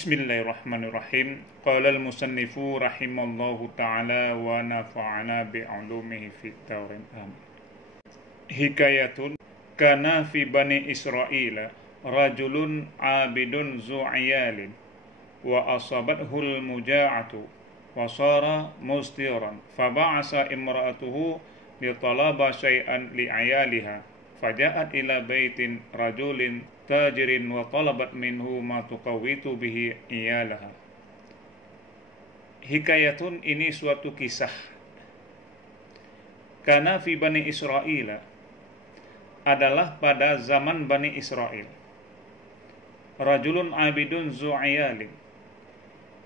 Bismillahirrahmanirrahim. Qala al-musannifu rahimallahu ta'ala wa nafa'ana bi'ulumihi fit taurin. Hikayatun kana fi bani Israila rajulun abidun zu'iyalin wa asabathul muja'atu wa sara mustiran faba'asa imra'atuhu li talaba syai'an li ayaliha faja'at ila baitin rajulin tajirin wa talabat minhu ma tuqawitu bihi iyalaha. Hikayatun, ini suatu kisah. Kana fi bani Israila, adalah pada zaman Bani Israel. Rajulun abidun zu'iyalin,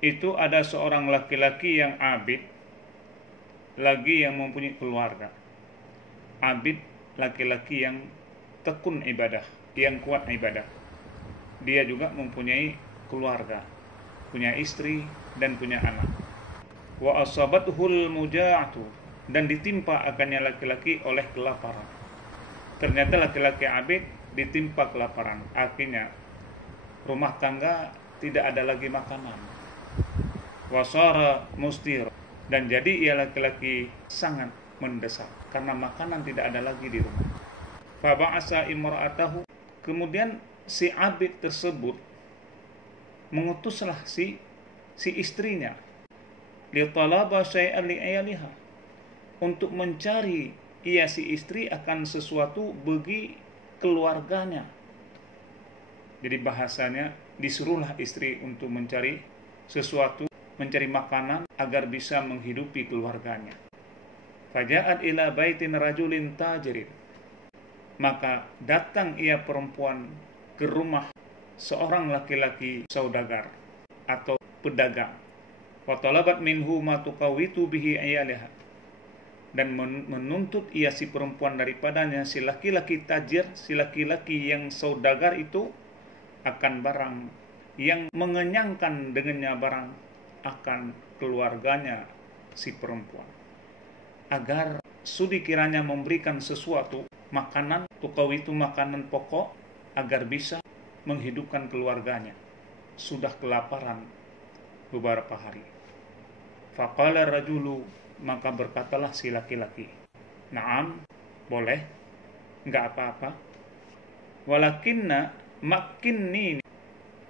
itu ada seorang laki-laki yang abid, lagi yang mempunyai keluarga. Abid, laki-laki yang tekun ibadah, yang kuat ibadah. Dia juga mempunyai keluarga, punya istri dan punya anak. Wa asabathul muja'atu, dan ditimpa akannya laki-laki oleh kelaparan. Ternyata laki-laki abid ditimpa kelaparan, akhirnya rumah tangga tidak ada lagi makanan. Wasara mustir, dan jadi ia laki-laki sangat mendesak karena makanan tidak ada lagi di rumah. Faba'asa imra'atahu, kemudian si abid tersebut mengutuslah si istrinya li talaba syai'an li ayaliha, untuk mencari ia si istri akan sesuatu bagi keluarganya. Jadi bahasanya disuruhlah istri untuk mencari sesuatu, mencari makanan agar bisa menghidupi keluarganya. Faja'at ila baitin rajulin tajirin, maka datang ia perempuan ke rumah seorang laki-laki saudagar atau pedagang. Wa talabat minhu ma tuqawitu bihi ayalaha, dan menuntut ia si perempuan daripadanya si laki-laki tajir, si laki-laki yang saudagar itu, akan barang yang mengenyangkan dengannya barang akan keluarganya si perempuan, agar sudi kiranya memberikan sesuatu makanan, tuqawitu makanan pokok, agar bisa menghidupkan keluarganya. Sudah kelaparan beberapa hari. Faqala rajulu, maka berkatalah si laki-laki, "Na'am, boleh, enggak apa-apa. Walakinna makinni,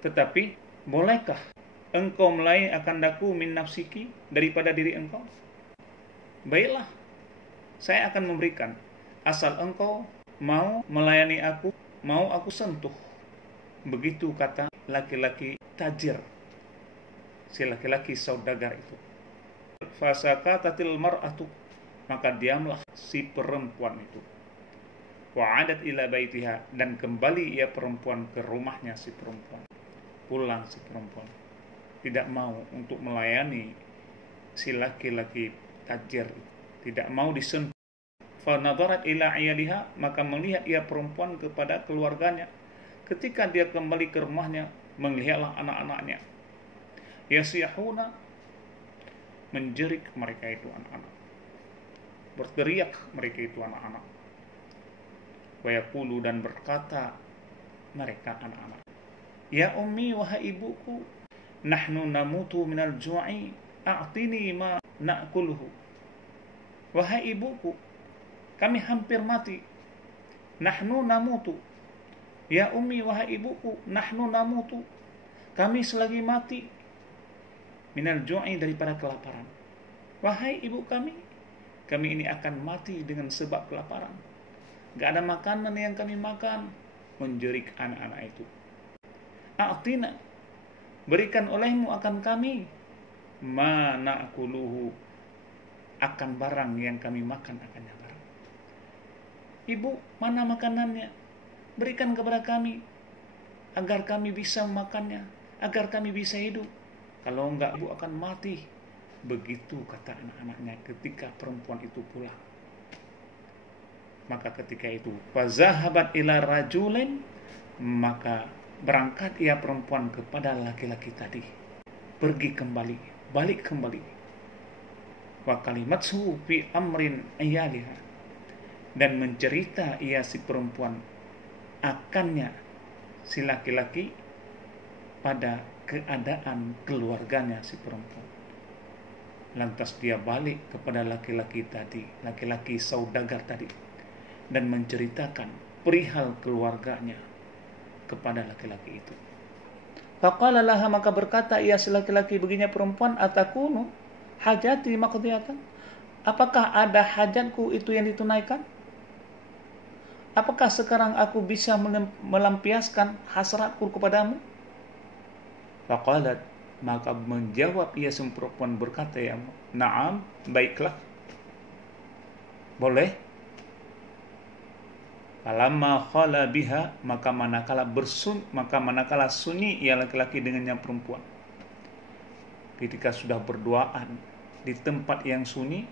tetapi bolehkah engkau melayani akan daku min nafsiki, daripada diri engkau? Baiklah, saya akan memberikan, asal engkau mau melayani aku, mau aku sentuh." Begitu kata laki-laki tajir, si laki-laki saudagar itu. Fasakatatil mar'atu, maka diamlah si perempuan itu. Wa'adat ila baitiha, dan kembali ia perempuan ke rumahnya si perempuan. Pulang si perempuan, tidak mau untuk melayani si laki-laki tajir, tidak mau disentuh. Fa nadarat ila ayaliha, maka melihat ia perempuan kepada keluarganya. Ketika dia kembali ke rumahnya, melihatlah anak-anaknya. Yasihuna, menjerit mereka itu anak-anak, berteriak mereka itu anak-anak. Wa yaqulu, dan berkata mereka anak-anak, "Ya ummi, wahai ibuku, nahnu namutu minal ju'i, a'tini ma na'kuluhu." Wahai ibuku, kami hampir mati. Nahnu namutu, ya ummi, wahai ibuku, nahnu namutu, kami selagi mati, minal ju'i, daripada kelaparan. Wahai ibu kami ini akan mati dengan sebab kelaparan. Gak ada makanan yang kami makan. Menjerit anak-anak itu. A'tina, berikan olehmu akan kami, ma na'kuluhu, akan barang yang kami makan akannya barang. Ibu, mana makanannya? Berikan kepada kami, agar kami bisa memakannya, agar kami bisa hidup. Kalau enggak, ibu akan mati. Begitu kata anak-anaknya ketika perempuan itu pulang. Maka ketika itu, fazahabat ila rajulin, maka berangkat ia perempuan kepada laki-laki tadi. Pergi kembali, balik kembali. Wa kalimatsu fi amrin ayaliha, dan mencerita ia si perempuan akannya si laki-laki pada keadaan keluarganya si perempuan. Lantas dia balik kepada laki-laki tadi, laki-laki saudagar tadi, dan menceritakan perihal keluarganya kepada laki-laki itu. Faqala laha, maka berkata ia si laki-laki baginya perempuan, atakunu hajati maqdiyatan, apakah ada hajatku itu yang ditunaikan? Apakah sekarang aku bisa melampiaskan hasratku kepadamu? Faqalat, maka menjawab ia si perempuan berkata, ya na'am, baiklah, boleh. Falamma khala biha, maka manakala sunyi ia laki-laki dengan yang perempuan. Ketika sudah berduaan di tempat yang sunyi,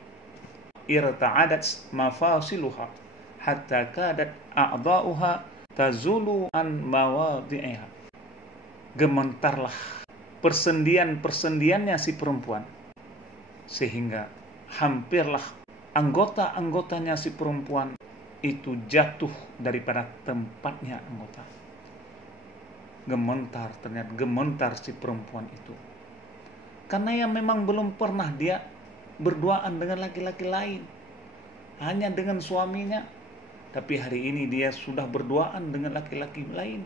irta'adat mafasiluha hatta kadat a'dha'uha tazulu an mawadhi'iha. Gementarlah persendian-persendiannya si perempuan, sehingga hampirlah anggota-anggotanya si perempuan itu jatuh daripada tempatnya anggota. Gementar, ternyata gementar si perempuan itu. Karena yang memang belum pernah dia berduaan dengan laki-laki lain, hanya dengan suaminya. Tapi hari ini dia sudah berduaan dengan laki-laki lain.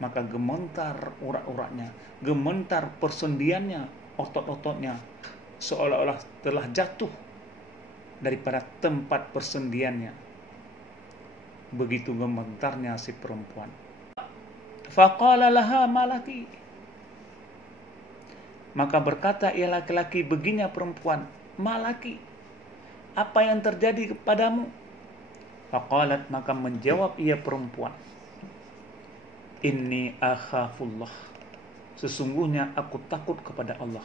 Maka gementar urat-uratnya, gementar persendiannya, otot-ototnya, seolah-olah telah jatuh daripada tempat persendiannya. Begitu gementarnya si perempuan. Faqala laha malaki, maka berkata ia laki-laki baginya perempuan, malaki, apa yang terjadi kepadamu? Faqalat, maka menjawab ia perempuan, inni akhafullah, sesungguhnya aku takut kepada Allah.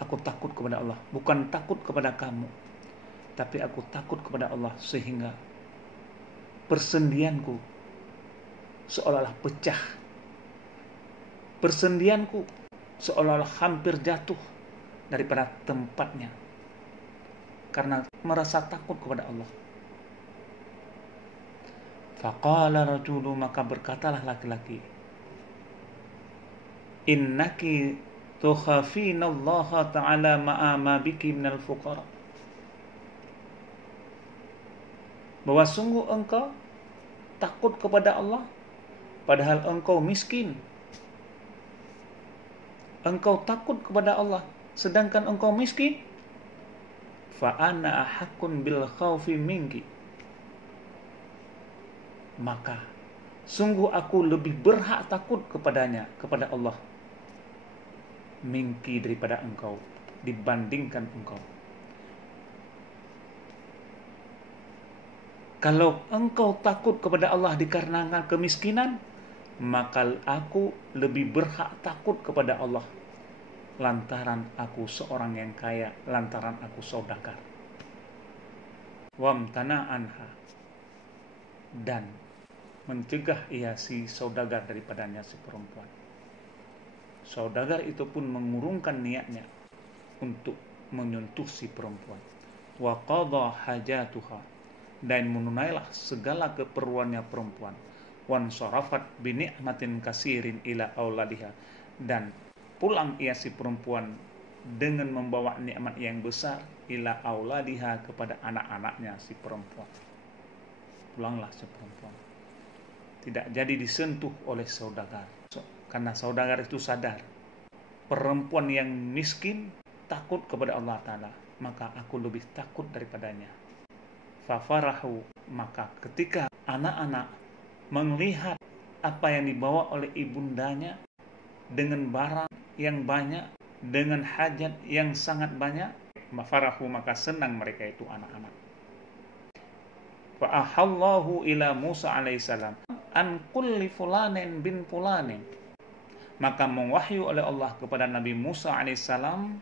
Aku takut kepada Allah, bukan takut kepada kamu, tapi aku takut kepada Allah, sehingga persendianku seolah-olah pecah, persendianku seolah-olah hampir jatuh daripada tempatnya karena merasa takut kepada Allah. Faqala rajulu, maka berkatalah laki-laki, innaki tukhafina Allah ta'ala ma'a ma biki minal fuqara, bahwa sungguh engkau takut kepada Allah padahal engkau miskin. Engkau takut kepada Allah sedangkan engkau miskin. Fa ana ahaqqun bil khaufi minki, maka sungguh aku lebih berhak takut kepadanya, kepada Allah, minki, daripada engkau, dibandingkan engkau. Kalau engkau takut kepada Allah dikarenakan kemiskinan, maka aku lebih berhak takut kepada Allah lantaran aku seorang yang kaya, lantaran aku saudagar. Wamtana anha, dan mencegah ia si saudagar daripadanya si perempuan. Saudagar itu pun mengurungkan niatnya untuk menyentuh si perempuan. Wa qadha hajatuha, dan menunailah segala keperluannya perempuan. Wan sarafat bi ni'matin kasirin ila auladiha, dan pulang ia si perempuan dengan membawa nikmat yang besar ila auladiha, kepada anak-anaknya si perempuan. Pulanglah si perempuan, tidak jadi disentuh oleh saudagar, karena saudagar itu sadar perempuan yang miskin takut kepada Allah Ta'ala, maka aku lebih takut daripadanya. Fafarahu, maka ketika anak-anak melihat apa yang dibawa oleh ibundanya dengan barang yang banyak, dengan hajat yang sangat banyak, fafarahu, maka senang mereka itu anak-anak. Fa'ahallahu ila Musa alaihissalam an kulli fulanin bin fulanin, maka mewahyu oleh Allah kepada Nabi Musa alaihissalam,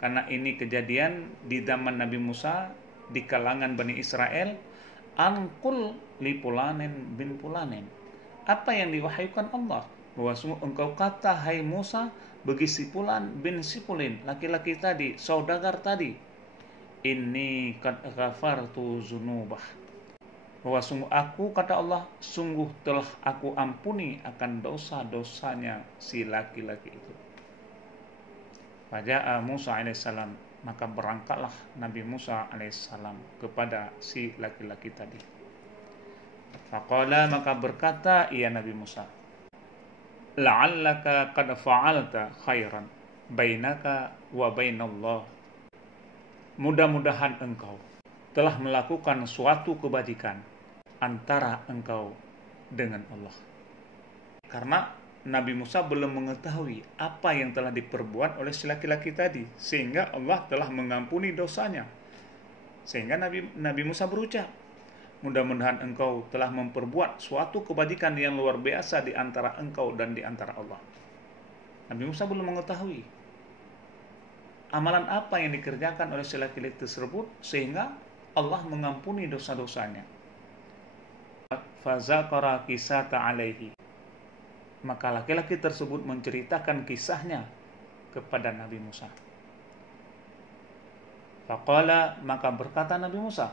karena ini kejadian di zaman Nabi Musa di kalangan Bani Israel, an kulli fulanin bin fulanin, apa yang diwahyukan Allah, bahwa engkau kata hai Musa bagi si fulan bin si fulin, laki-laki tadi, saudagar tadi, inni qad ghafartu dzunubah, bahwa sungguh aku, kata Allah, sungguh telah aku ampuni akan dosa-dosanya si laki-laki itu. Faja'a Musa alaihissalam, maka berangkatlah Nabi Musa alaihissalam kepada si laki-laki tadi. Faqala, maka berkata ia Nabi Musa, la'allaka qad fa'alta khairan bainaka wa bainallah. Mudah-mudahan engkau telah melakukan suatu kebajikan antara engkau dengan Allah. Karena Nabi Musa belum mengetahui apa yang telah diperbuat oleh si laki-laki tadi, sehingga Allah telah mengampuni dosanya. Sehingga Nabi Musa berucap, mudah-mudahan engkau telah memperbuat suatu kebajikan yang luar biasa di antara engkau dan di antara Allah. Nabi Musa belum mengetahui amalan apa yang dikerjakan oleh si laki-laki tersebut sehingga Allah mengampuni dosa-dosanya. Fazakara kisata alaihi, maka laki-laki tersebut menceritakan kisahnya kepada Nabi Musa. Faqala, maka berkata Nabi Musa,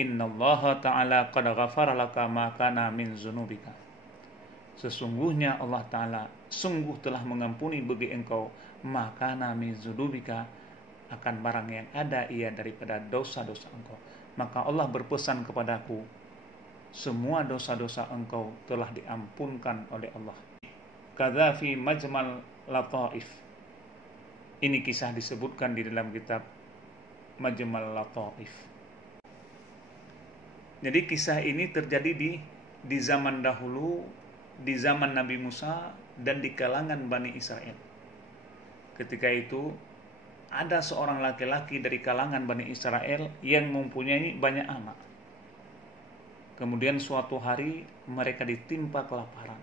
innallaha ta'ala qad ghafara laka ma kana min dzunubika. Sesungguhnya Allah Ta'ala sungguh telah mengampuni bagi engkau ma kana min dzunubika, akan barang yang ada ia daripada dosa-dosa engkau. Maka Allah berpesan kepadaku, semua dosa-dosa engkau telah diampunkan oleh Allah. Kadza fi Majmal Lataif. Ini kisah disebutkan di dalam kitab Majmal Lataif. Jadi kisah ini terjadi di zaman dahulu, di zaman Nabi Musa dan di kalangan Bani Israel. Ketika itu ada seorang laki-laki dari kalangan Bani Israel yang mempunyai banyak anak. Kemudian suatu hari mereka ditimpa kelaparan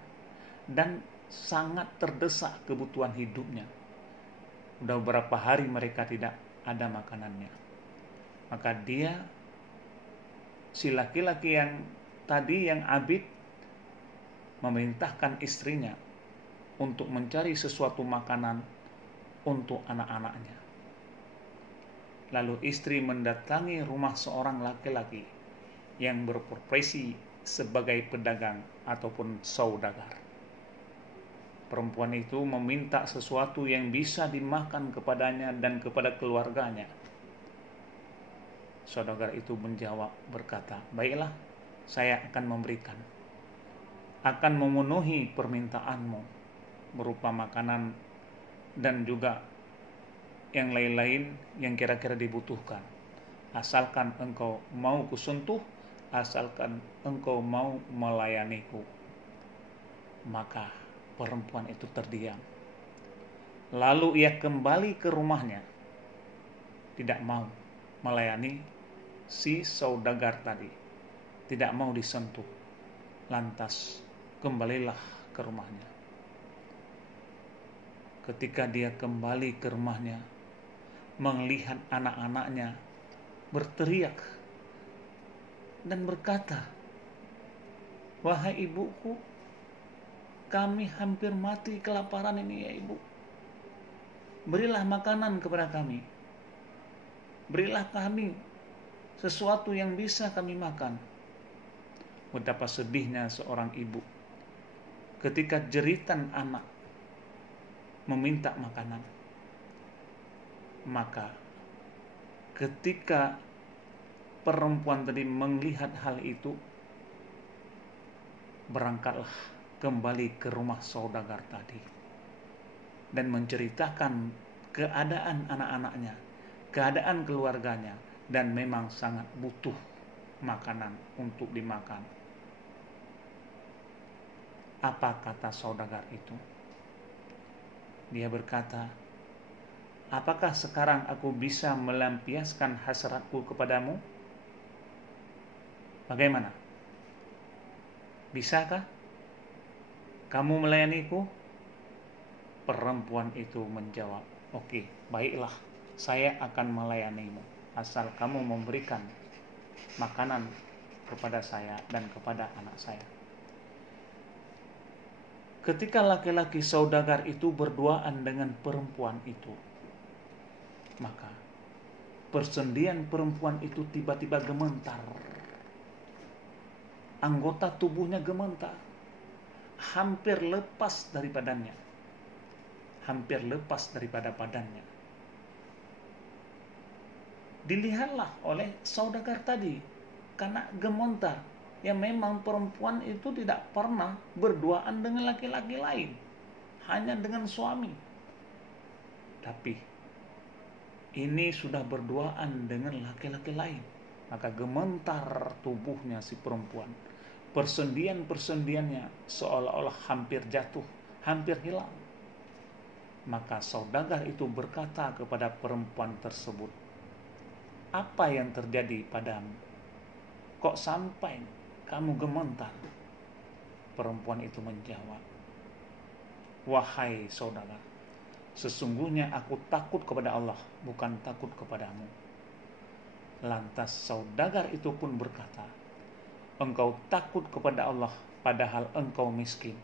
dan sangat terdesak kebutuhan hidupnya. Sudah beberapa hari mereka tidak ada makanannya. Maka dia, si laki-laki yang tadi yang abid, memerintahkan istrinya untuk mencari sesuatu makanan untuk anak-anaknya. Lalu istri mendatangi rumah seorang laki-laki yang berprofesi sebagai pedagang ataupun saudagar. Perempuan itu meminta sesuatu yang bisa dimakan kepadanya dan kepada keluarganya. Saudagar itu menjawab, berkata, baiklah, saya akan memberikan, akan memenuhi permintaanmu berupa makanan dan juga yang lain-lain yang kira-kira dibutuhkan, asalkan engkau mau kusentuh, asalkan engkau mau melayaniku. Maka perempuan itu terdiam. Lalu ia kembali ke rumahnya, tidak mau melayani si saudagar tadi, tidak mau disentuh. Lantas kembalilah ke rumahnya. Ketika dia kembali ke rumahnya, melihat anak-anaknya berteriak dan berkata, wahai ibuku, kami hampir mati kelaparan ini ya ibu. Berilah makanan kepada kami. Berilah kami sesuatu yang bisa kami makan. Betapa sedihnya seorang ibu ketika jeritan anak meminta makanan. Maka ketika perempuan tadi melihat hal itu, berangkatlah kembali ke rumah saudagar tadi dan menceritakan keadaan anak-anaknya, keadaan keluarganya, dan memang sangat butuh makanan untuk dimakan. Apa kata saudagar itu? Dia berkata, apakah sekarang aku bisa melampiaskan hasratku kepadamu? Bagaimana? Bisakah kamu melayaniku? Perempuan itu menjawab, oke, baiklah, saya akan melayanimu, asal kamu memberikan makanan kepada saya dan kepada anak saya. Ketika laki-laki saudagar itu berduaan dengan perempuan itu, maka persendian perempuan itu tiba-tiba gemetar. anggota tubuhnya gemetar, hampir lepas dari badannya, hampir lepas daripada badannya. Dilihatlah oleh saudagar tadi, karena gemetar. Ya memang perempuan itu tidak pernah berduaan dengan laki-laki lain, hanya dengan suami. Tapi ini sudah berduaan dengan laki-laki lain, maka gemetar tubuhnya si perempuan. Persendian-persendiannya seolah-olah hampir jatuh, hampir hilang. Maka saudagar itu berkata kepada perempuan tersebut, "Apa yang terjadi padamu? Kok sampai kamu gemetar?" Perempuan itu menjawab, "Wahai saudara, sesungguhnya aku takut kepada Allah, bukan takut kepadamu." Lantas saudagar itu pun berkata, "Engkau takut kepada Allah padahal engkau miskin.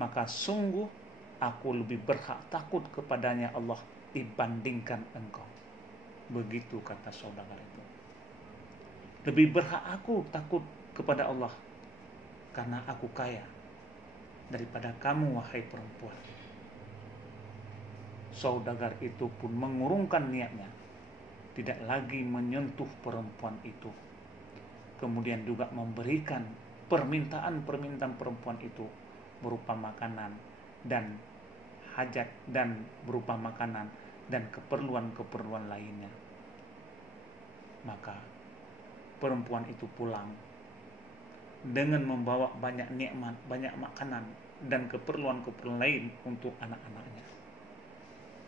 Maka sungguh aku lebih berhak takut kepadanya Allah dibandingkan engkau." Begitu kata saudagar itu. Lebih berhak aku takut kepada Allah karena aku kaya daripada kamu, wahai perempuan. Saudagar itu pun mengurungkan niatnya, tidak lagi menyentuh perempuan itu. Kemudian juga memberikan permintaan-permintaan perempuan itu berupa makanan dan hajat, dan berupa makanan dan keperluan-keperluan lainnya. Maka perempuan itu pulang dengan membawa banyak nikmat, banyak makanan dan keperluan-keperluan lain untuk anak-anaknya.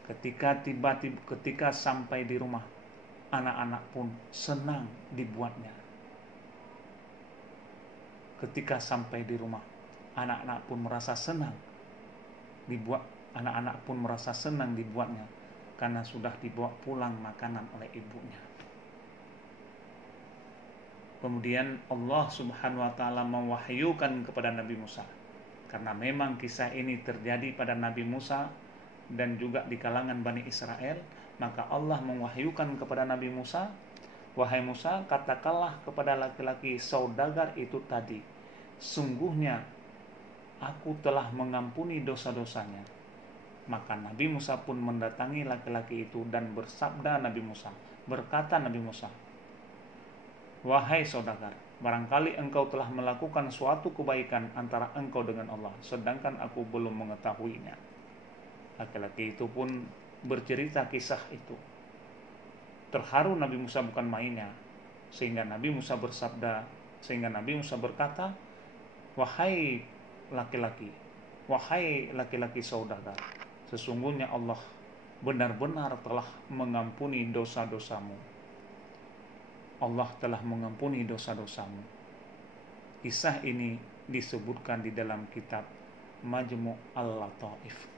Ketika sampai di rumah, anak-anak pun senang dibuatnya. Ketika sampai di rumah, anak-anak pun merasa senang dibuatnya karena sudah dibawa pulang makanan oleh ibunya. Kemudian Allah Subhanahu wa taala mewahyukan kepada Nabi Musa, karena memang kisah ini terjadi pada Nabi Musa dan juga di kalangan Bani Israel, maka Allah mewahyukan kepada Nabi Musa, "Wahai Musa, katakanlah kepada laki-laki saudagar itu tadi, sungguhnya aku telah mengampuni dosa-dosanya." Maka Nabi Musa pun mendatangi laki-laki itu dan bersabda berkata Nabi Musa, "Wahai saudagar, barangkali engkau telah melakukan suatu kebaikan antara engkau dengan Allah, sedangkan aku belum mengetahuinya." Laki-laki itu pun bercerita kisah itu. Terharu Nabi Musa bukan mainnya, sehingga Nabi Musa berkata, "Wahai laki-laki saudagar, sesungguhnya Allah benar-benar telah mengampuni dosa-dosamu. Allah telah mengampuni dosa-dosamu." Kisah ini disebutkan di dalam kitab Majmu' al-Lataif.